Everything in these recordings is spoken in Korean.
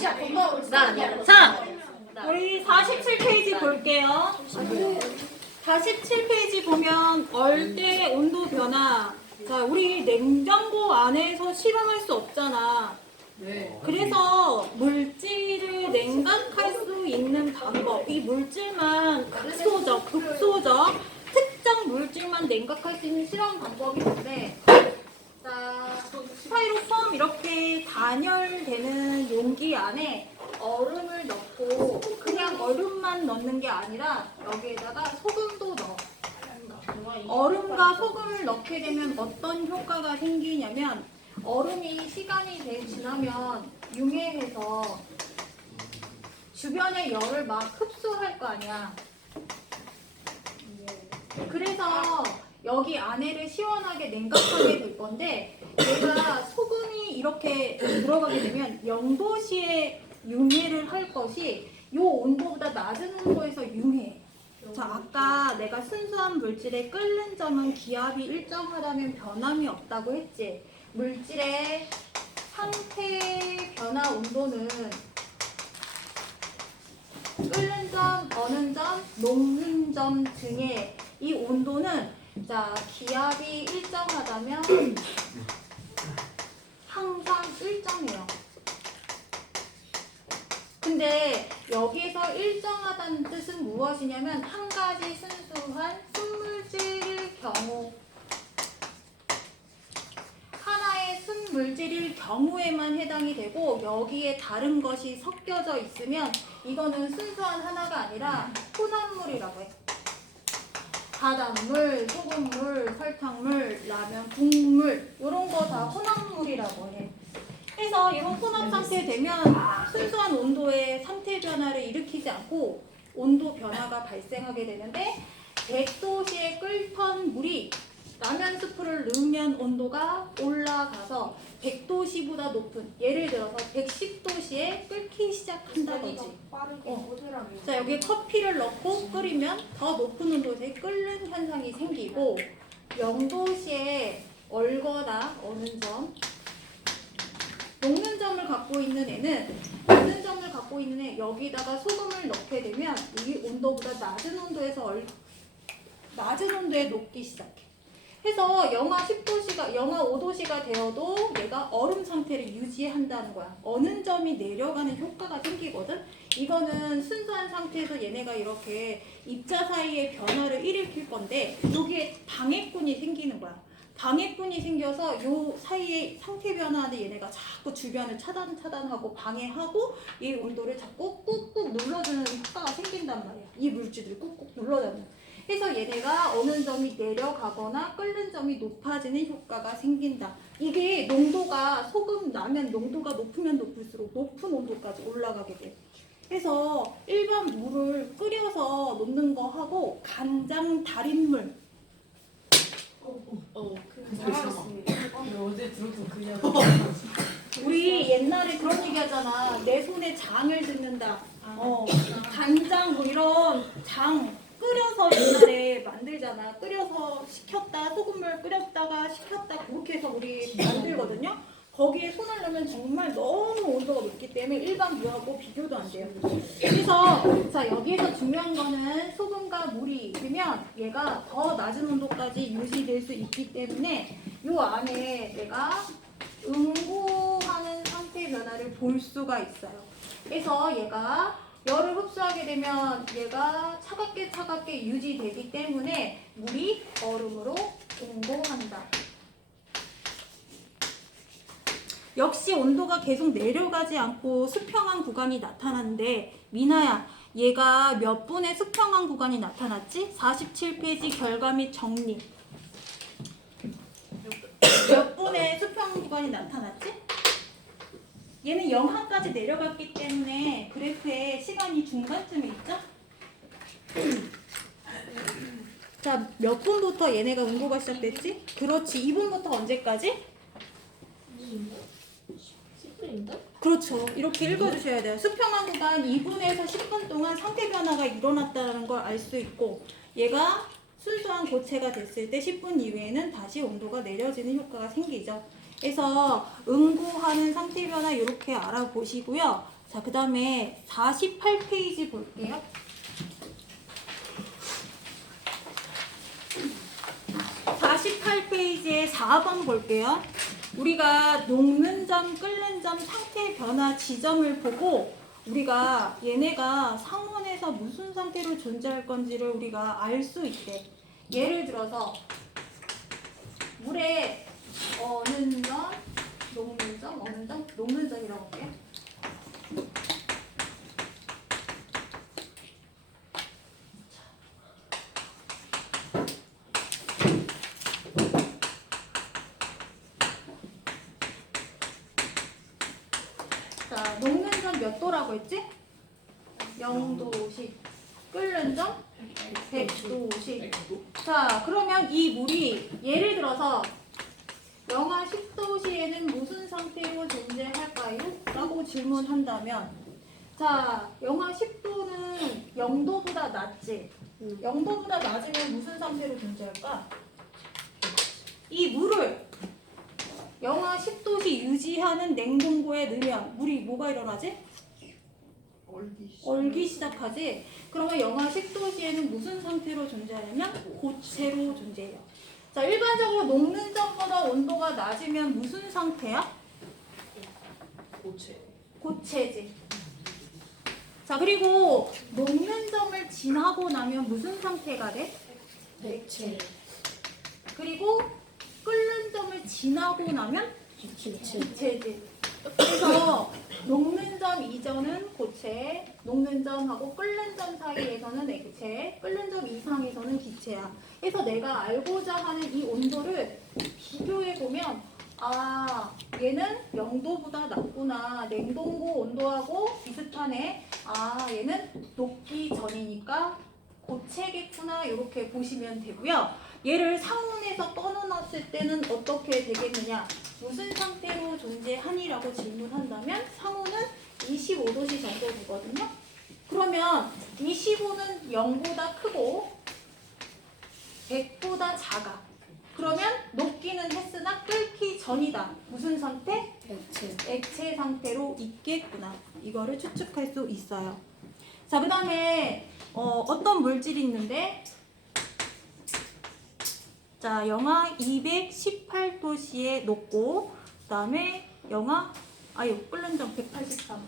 자, 우리 47페이지 볼게요. 47페이지 보면 얼대 온도 변화. 자, 우리 냉장고 안에서 실험할 수 없잖아. 그래서 물질을 냉각할 수 있는 방법, 이 물질만 극소적, 특정 물질만 냉각할 수 있는 실험 방법이 있는데, 자, 스타이로폼 이렇게 단열되는 용기 안에 얼음을 넣고 그냥 얼음만 넣는 게 아니라 여기에다가 소금도 넣어. 얼음과 소금을 넣게 되면 어떤 효과가 생기냐면 얼음이 시간이 지나면 융해해서 주변의 열을 막 흡수할 거 아니야. 그래서 여기 안에를 시원하게 냉각하게 될 건데 얘가 소금이 이렇게 들어가게 되면 0도씨에 융해를 할 것이 이 온도보다 낮은 온도에서 융해. 자, 아까 내가 순수한 물질의 끓는 점은 기압이 일정하다면 변함이 없다고 했지. 물질의 상태 변화 온도는 끓는 점, 어는 점, 녹는 점 등의 이 온도는 자, 기압이 일정하다면 항상 일정해요. 근데 여기서 일정하다는 뜻은 무엇이냐면 한 가지 순수한 순물질일 경우 하나의 순물질일 경우에만 해당이 되고 여기에 다른 것이 섞여져 있으면 이거는 순수한 하나가 아니라 혼합물이라고 해. 바닷물, 소금물, 설탕물, 라면, 국물 이런 거 다 혼합물이라고 해. 그래서 이런 혼합 상태 되면 순수한 온도의 상태 변화를 일으키지 않고 온도 변화가 발생하게 되는데 100도씨에 끓던 물이 라면 스프를 넣으면 온도가 올라가서 100도씨보다 높은 예를 들어서 110도씨에 끓기 시작한다든지 자, 여기 커피를 넣고 끓이면 더 높은 온도에서 끓는 현상이 생기고 0도씨에 얼거나 어는 점 녹는 점을 갖고 있는 애는 녹는 점을 갖고 있는 애 여기다가 소금을 넣게 되면 이 온도보다 낮은 온도에 녹기 시작해. 해서 영하 10도씨가 영하 5도씨가 되어도 얘가 얼음 상태를 유지한다는 거야. 어는 점이 내려가는 효과가 생기거든. 이거는 순수한 상태에서 얘네가 이렇게 입자 사이의 변화를 일으킬 건데 여기에 방해꾼이 생기는 거야. 방해꾼이 생겨서 요 사이에 상태 변화하는 얘네가 자꾸 주변을 차단하고 방해하고 이 온도를 자꾸 꾹꾹 눌러주는 효과가 생긴단 말이야. 이 물질들이 꾹꾹 눌러주는. 그래서 얘네가 어느 점이 내려가거나 끓는 점이 높아지는 효과가 생긴다. 이게 농도가 소금 라면 농도가 높으면 높을수록 높은 온도까지 올라가게 돼. 그래서 일반 물을 끓여서 놓는 거 하고 간장 달인물 어제 들어도 그냥 우리 옛날에 그런 얘기 하잖아. 내 손에 장을 듣는다. 간장 뭐 이런 장 끓여서 옛날에 만들잖아. 끓여서 식혔다 소금물 끓였다가 식혔다 그렇게 해서 우리 만들거든요. 거기에 손을 넣으면 정말 너무 온도가 높기 때문에 일반 물하고 비교도 안 돼요. 그래서 자, 여기에서 중요한 거는 소금과 물이 있으면 얘가 더 낮은 온도까지 유지될 수 있기 때문에 요 안에 내가 응고하는 상태 변화를 볼 수가 있어요. 그래서 얘가 열을 흡수하게 되면 얘가 차갑게 유지되기 때문에 물이 얼음으로 응고한다. 역시 온도가 계속 내려가지 않고 수평한 구간이 나타나는데 미나야, 얘가 몇 분의 수평한 구간이 나타났지? 47페이지 결과 및 정리. 몇 분의 수평한 구간이 나타났지? 얘는 영하까지 내려갔기 때문에 그래프에 시간이 중간쯤에 있죠? 자, 몇 분부터 얘네가 응고가 시작됐지? 그렇지, 2분부터 언제까지? 10분인가? 그렇죠. 이렇게 읽어주셔야 돼요. 수평한 구간 2분에서 10분 동안 상태 변화가 일어났다는 걸 알 수 있고 얘가 순수한 고체가 됐을 때 10분 이후에는 다시 온도가 내려지는 효과가 생기죠. 그래서 응고하는 상태 변화 이렇게 알아보시고요. 자, 그 다음에 48페이지 볼게요. 48페이지에 4번 볼게요. 우리가 녹는 점, 끓는 점, 상태 변화 지점을 보고 우리가 얘네가 상온에서 무슨 상태로 존재할 건지를 우리가 알 수 있대. 예를 들어서 물에 어는 점, 녹는 점, 어는 점, 녹는 점이라고 할게요. 자, 녹는 점 몇 도라고 했지? 0도씩. 끓는 점 100도씩. 자, 그러면 이 물이 예를 들어서 영하 10도 시에는 무슨 상태로 존재할까요? 라고 질문한다면, 자, 영하 10도는 0도보다 낮지? 0도보다 낮으면 무슨 상태로 존재할까? 이 물을 영하 10도씨 유지하는 냉동고에 넣으면 물이 뭐가 일어나지? 얼기 시작하지? 그러면 영하 10도씨에는 무슨 상태로 존재하냐면 고체로 존재해요. 자, 일반적으로 녹는 점보다 온도가 낮으면 무슨 상태야? 고체지. 자, 그리고 녹는 점을 지나고 나면 무슨 상태가 돼? 액체. 그리고 끓는 점을 지나고 나면 기체. 기체지. 그래서 녹는 점 이전은 고체, 녹는 점하고 끓는 점 사이에서는 액체, 끓는 점 이상에서는 기체야. 그래서 내가 알고자 하는 이 온도를 비교해 보면, 아, 얘는 0도보다 낮구나. 냉동고 온도하고 비슷하네. 아, 얘는 녹기 전이니까 고체겠구나. 이렇게 보시면 되고요. 얘를 상온에서 떠넣었을 때는 어떻게 되겠느냐? 무슨 상태로 존재하니라고 질문한다면 상온은 25도씨 정도 되거든요. 그러면 25는 0보다 크고 100보다 작아. 그러면 녹기는 했으나 끓기 전이다. 무슨 상태? 액체. 액체 상태로 있겠구나. 이거를 추측할 수 있어요. 자, 그 다음에 어떤 물질이 있는데, 자, 영하 218도씨에 녹고, 그 다음에 영하, 끓는 점 183.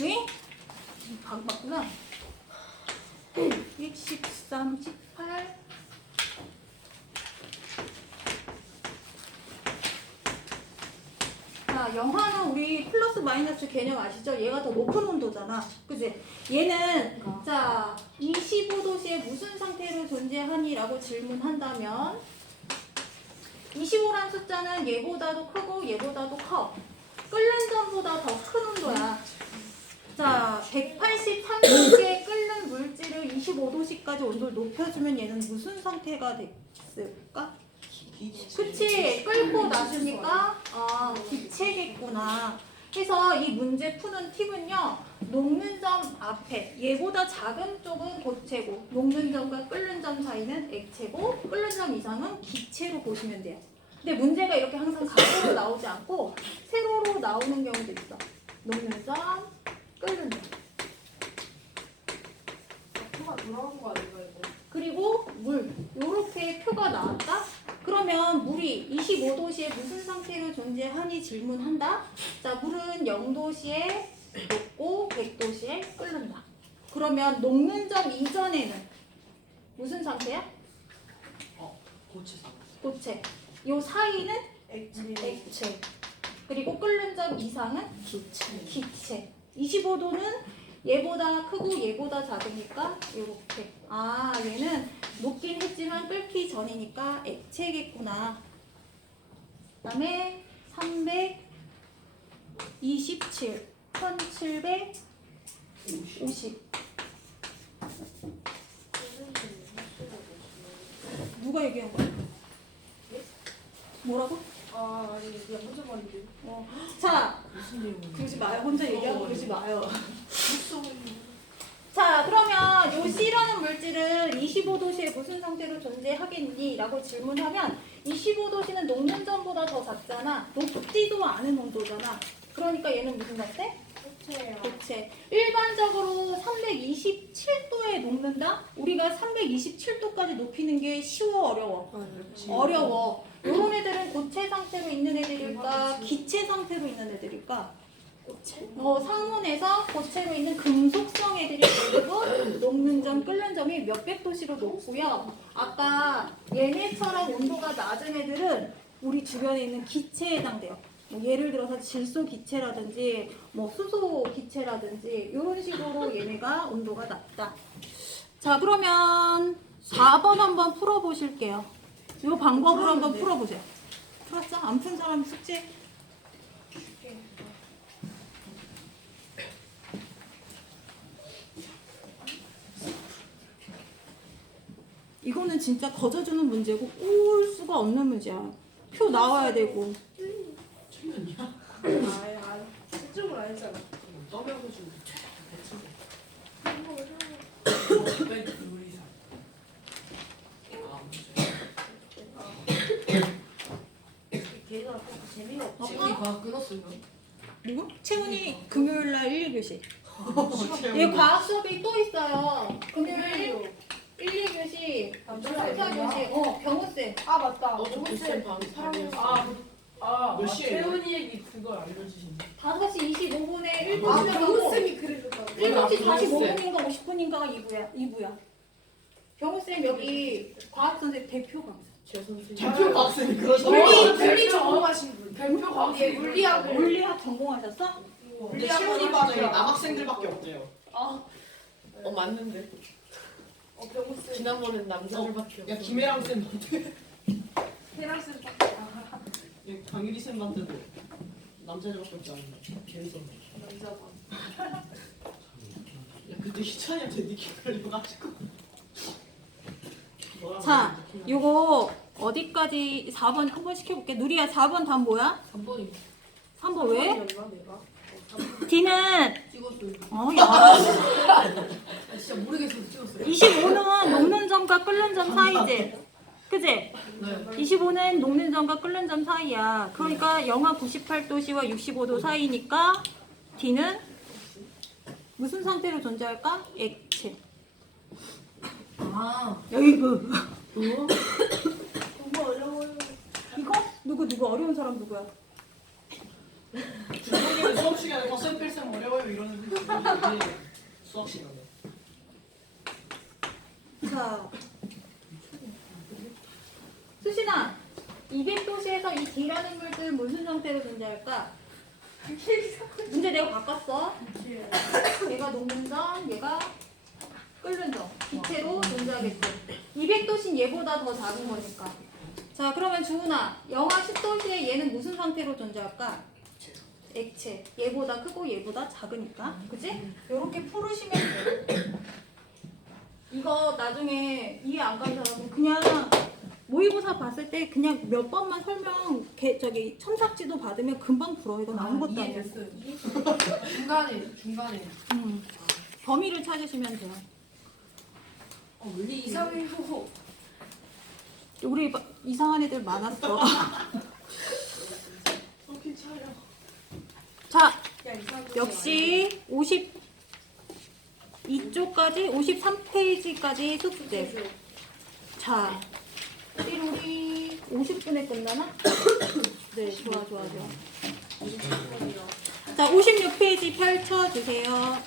왜? 방 맞구나. 113, 18. 자, 영하는 우리 플러스 마이너스 개념 아시죠? 얘가 더 높은 온도잖아. 그지? 얘는 자 25도씨에 무슨 상태로 존재하니? 라고 질문한다면 25란 숫자는 얘보다도 크고 얘보다도 커. 끓는 점보다 더 큰 온도야. 자, 183도씨에 끓는 물질을 25도씨까지 온도를 높여주면 얘는 무슨 상태가 됐을까? 그치? 끓고 나서니까 기체겠구나. 그래서 이 문제 푸는 팁은요, 녹는 점 앞에 얘보다 작은 쪽은 고체고 녹는 점과 끓는 점 사이는 액체고 끓는 점 이상은 기체로 보시면 돼요. 근데 문제가 이렇게 항상 가로로 나오지 않고 세로로 나오는 경우도 있어. 녹는 점, 끓는 점. 표가 돌아온 거 아닌가 이거? 그리고 물, 요렇게 표가 나왔다? 그러면 물이 25도씨에 무슨 상태로 존재하니 질문한다? 자, 물은 0도씨에 녹고 100도씨에 끓는다. 그러면 녹는 점 이전에는 무슨 상태야? 고체. 고체. 요 사이는 액체. 그리고 끓는 점 이상은 기체. 기체. 25도는 얘보다 크고 얘보다 작으니까 이렇게. 아, 얘는 녹긴 했지만 끓기 전이니까 액체겠구나. 그 다음에 327, 1750. 누가 얘기한 거야? 뭐라고? 아니 그냥 혼자 말인데. 자, 무슨 내용이야? 그러지 마요. 혼자 얘기하고 그러지 마요. 무슨 자, 그러면 요 C라는 물질은 25도씨에 무슨 상태로 존재하겠니? 라고 질문하면 25도씨는 녹는 점보다 더 작잖아. 녹지도 않은 온도잖아. 그러니까 얘는 무슨 상태? 고체예요. 고체. 일반적으로 327도에 녹는다? 우리가 327도까지 높이는 게 쉬워, 어려워? 어려워. 이런 애들은 고체 상태로 있는 애들일까? 기체 상태로 있는 애들일까? 고체? 상온에서 고체로 있는 금속성 애들이 대부분 녹는 점, 끓는 점이 몇백 도씨로 높고요. 아까 얘네처럼 온도가 낮은 애들은 우리 주변에 있는 기체에 해당돼요. 뭐 예를 들어서 질소 기체라든지 뭐 수소 기체라든지 이런 식으로 얘네가 온도가 낮다. 자, 그러면 4번 한번 풀어보실게요. 이 방법으로 한번 풀어보세요. 풀었어? 안 푼 사람 숙제? 이거는 진짜 거저주는 문제고 꿀 수가 없는 문제야. 표 나와야 되고. 틀렸냐? 아야, 채점을 안 했잖아. 떠먹어주고 백 요리사. 걔가 재미가 없지. 채훈이 과학 끊었어 이거? 누구? 채훈이 금요일날 1, 2교시. 채훈이. 얘 과학 수업이 또 있어요. 금요일 1, 2교시, 남자애야? 4교시. 병우쌤. 아 맞다. 저 글쎄 방이 사람이었어. 몇 시에요? 채훈이 얘기 그걸 알려주신다. 5시 25분에 아, 1교시라고. 병우쌤이 그래줬다고. 7시 병우쌤. 45분인가 50분인가가 2부야. 병우쌤 여기 과학선생 대표 강사. 제 선생님. 대표 과학생이 그러셔. 물리 전공하신 분. 대표 과학생. 물리학을. 물리학 전공하셨어? 근데 채훈이 반에 남학생들밖에 없대요. 어 맞는데. 병우쌤. 지난번엔 남자들밖에 없어. 야 김혜랑 쌤 어때? 테라스 강유리 쌤한테도 남자들밖에 없지 않나? 걔는 남자반. 야 그때 희찬이한테 니키 걸려가지고. 자, 요거 어디까지 4번 한번 시켜볼게. 누리야 4번 답 뭐야? 3번이 3번 왜? 내가? D는 찍었어요. 야 아, 진짜 모르겠어서 찍었어요. 25는 녹는 점과 끓는 점 사이지. 그지? 네. 25는 녹는 점과 끓는 점 사이야. 그러니까 영하 98도씨와 65도 사이니까 D는 무슨 상태로 존재할까? 액체. 아. 여기그 너무 어려워요. 이거? 누구 어려운 사람 누구야? 주부님은 수업 시간에 쌤 필쌤 어려워요 이러는 분들이 수업 시간에. 자, 수신아, 200도씨에서 이 D라는 물들 무슨 상태로 존재할까? 문제 내가 바꿨어. 얘가 녹는 점, 얘가 끓는 점. 기체로 존재하겠지. 200도씨는 얘보다 더 작은 거니까. 자, 그러면 주은아, 영하 10도씨에 얘는 무슨 상태로 존재할까? 액체. 얘보다 크고 얘보다 작으니까. 그치? 요렇게 풀으시면 돼요. 이거 나중에 이해 안 가는 사람은 그냥 모의고사 봤을 때 그냥 몇 번만 설명 저기 첨삭지도 받으면 금방 풀어. 이거 아무것도 아니야. 중간에. 범위를 찾으시면 돼요. 원리 이상의 후호. 우리 이상한 애들 많았어. 괜찮아요. 자, 야 이상의 역시 52쪽까지 53페이지까지 숙제. 자, 우리 50분에 끝나나? 네, 좋아. 자, 56페이지 펼쳐주세요.